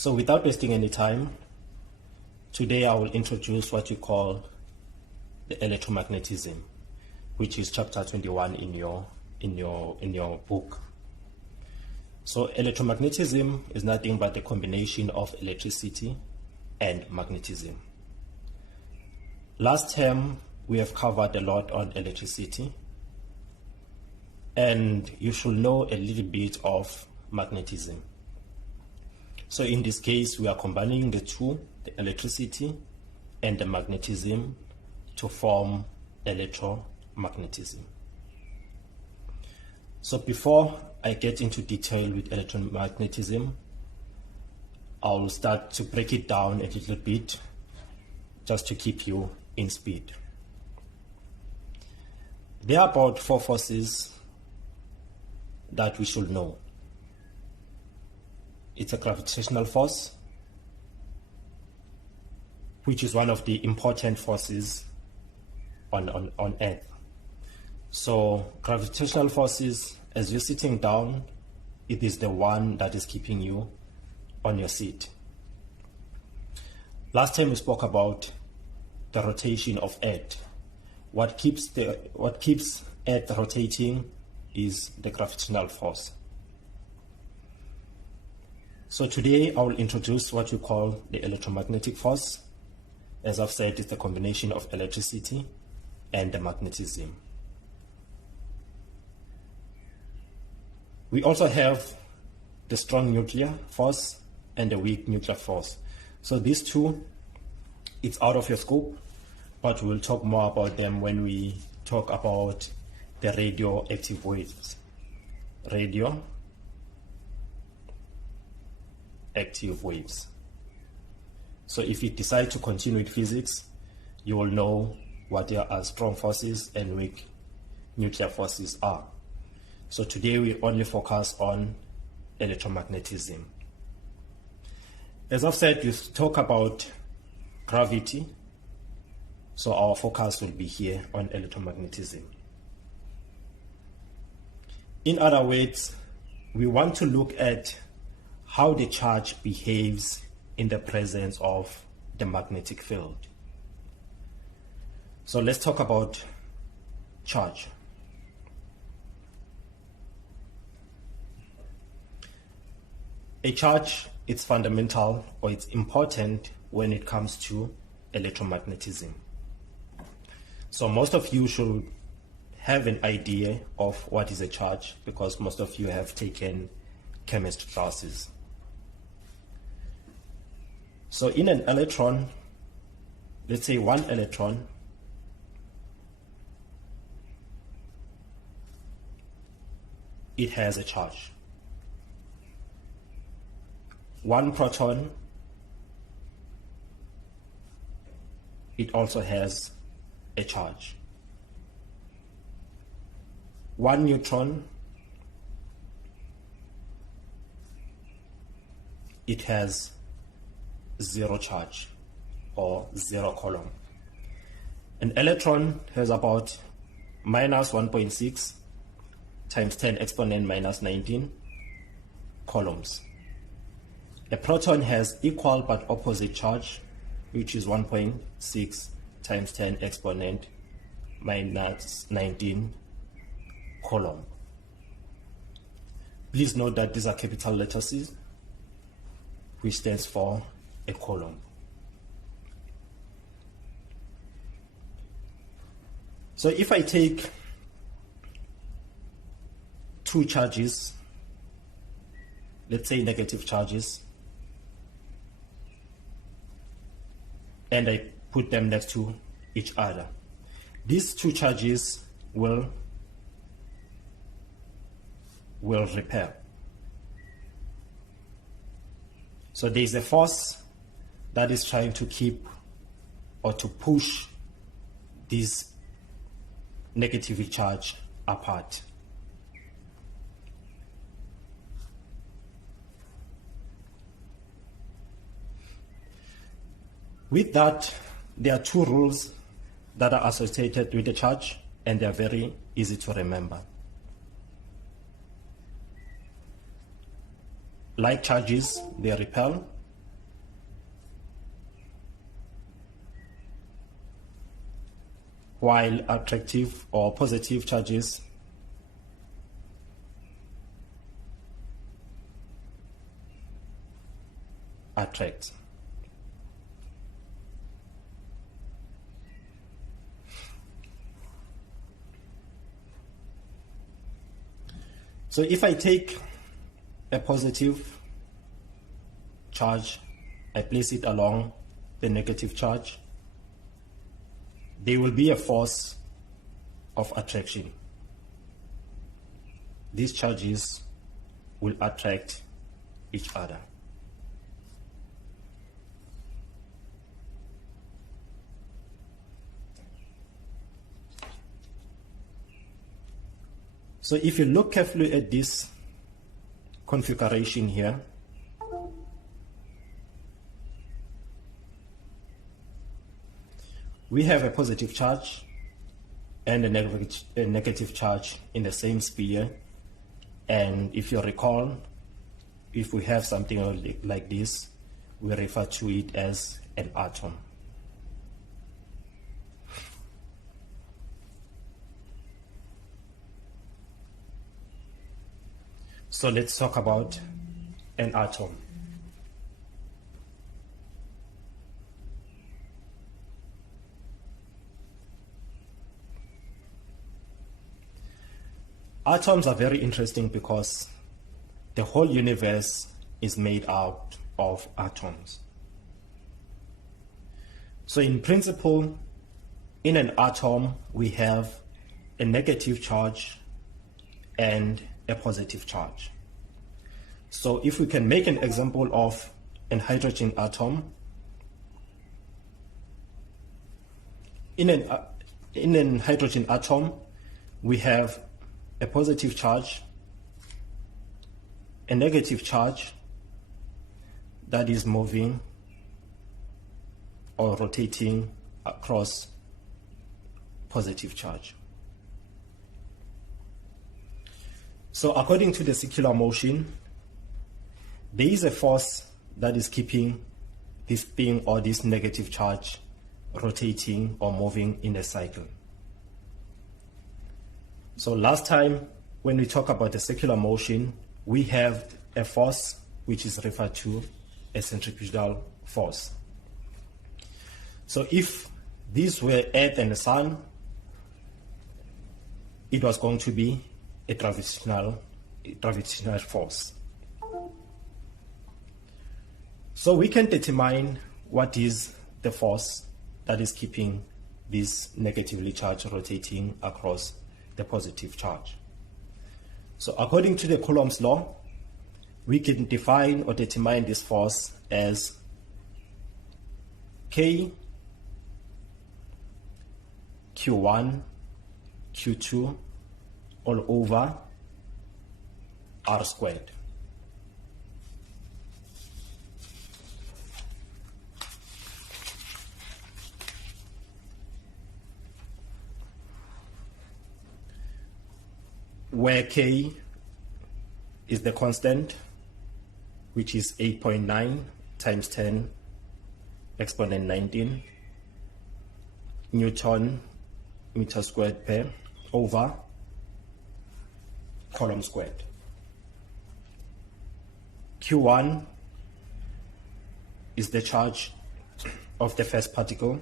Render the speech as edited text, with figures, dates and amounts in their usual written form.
So without wasting any time, today I will introduce what you call the electromagnetism, which is chapter 21 in your book. So electromagnetism is nothing but the combination of electricity and magnetism. Last term we have covered a lot on electricity, and you should know a little bit of magnetism. So in this case, we are combining the two, the electricity and the magnetism, to form electromagnetism. So before I get into detail with electromagnetism, I'll start to break it down a little bit just to keep you in speed. There are about 4 forces that we should know. It's a gravitational force, which is one of the important forces on Earth. So gravitational forces, as you're sitting down, it is the one that is keeping you on your seat. Last time we spoke about the rotation of Earth. What keeps Earth rotating is the gravitational force. So today I will introduce what you call the electromagnetic force. As I've said, it's the combination of electricity and the magnetism. We also have the strong nuclear force and the weak nuclear force. So these two, it's out of your scope, but we'll talk more about them when we talk about the radioactive waves. Radioactive waves. So if you decide to continue with physics, you will know what there are strong forces and weak nuclear forces are. So today we only focus on electromagnetism. As I've said, you talk about gravity, so our focus will be here on electromagnetism. In other words, we want to look at how the charge behaves in the presence of the magnetic field. So let's talk about charge. A charge is fundamental, or it's important when it comes to electromagnetism. So most of you should have an idea of what is a charge, because most of you have taken chemistry classes. So in an electron, let's say one electron, it has a charge. One proton, it also has a charge. One neutron, it has 0 charge, or 0 coulomb. An electron has about minus 1.6 times 10 exponent minus 19 coulombs. A proton has equal but opposite charge, which is 1.6 times 10 exponent minus 19 coulomb. Please note that these are capital letters, which stands for a coulomb. So if I take 2 charges, let's say negative charges, and I put them next to each other, these 2 charges will repel. So there is a force that is trying to keep or to push this negatively charged apart. With that, there are 2 rules that are associated with the charge, and they are very easy to remember. Like charges, they repel, while attractive or positive charges attract. So if I take a positive charge, I place it along the negative charge, there will be a force of attraction. These charges will attract each other. So if you look carefully at this configuration here, we have a positive charge and a negative charge in the same sphere. And if you recall, if we have something like this, we refer to it as an atom. So let's talk about an atom. Atoms are very interesting because the whole universe is made out of atoms. So in principle, in an atom, we have a negative charge and a positive charge. So if we can make an example of an hydrogen atom, in an hydrogen atom, we have a positive charge, a negative charge that is moving or rotating across positive charge. So according to the circular motion, there is a force that is keeping this thing or this negative charge rotating or moving in a cycle. So last time when we talk about the circular motion, we have a force which is referred to as centrifugal force. So if these were Earth and the Sun, it was going to be a gravitational force. So we can determine what is the force that is keeping this negatively charged rotating across the positive charge. So according to the Coulomb's law, we can define or determine this force as K Q1 Q2 all over R squared. Where K is the constant, which is 8.9 times 10 exponent 19 Newton meter squared per over Coulomb squared. Q1 is the charge of the first particle,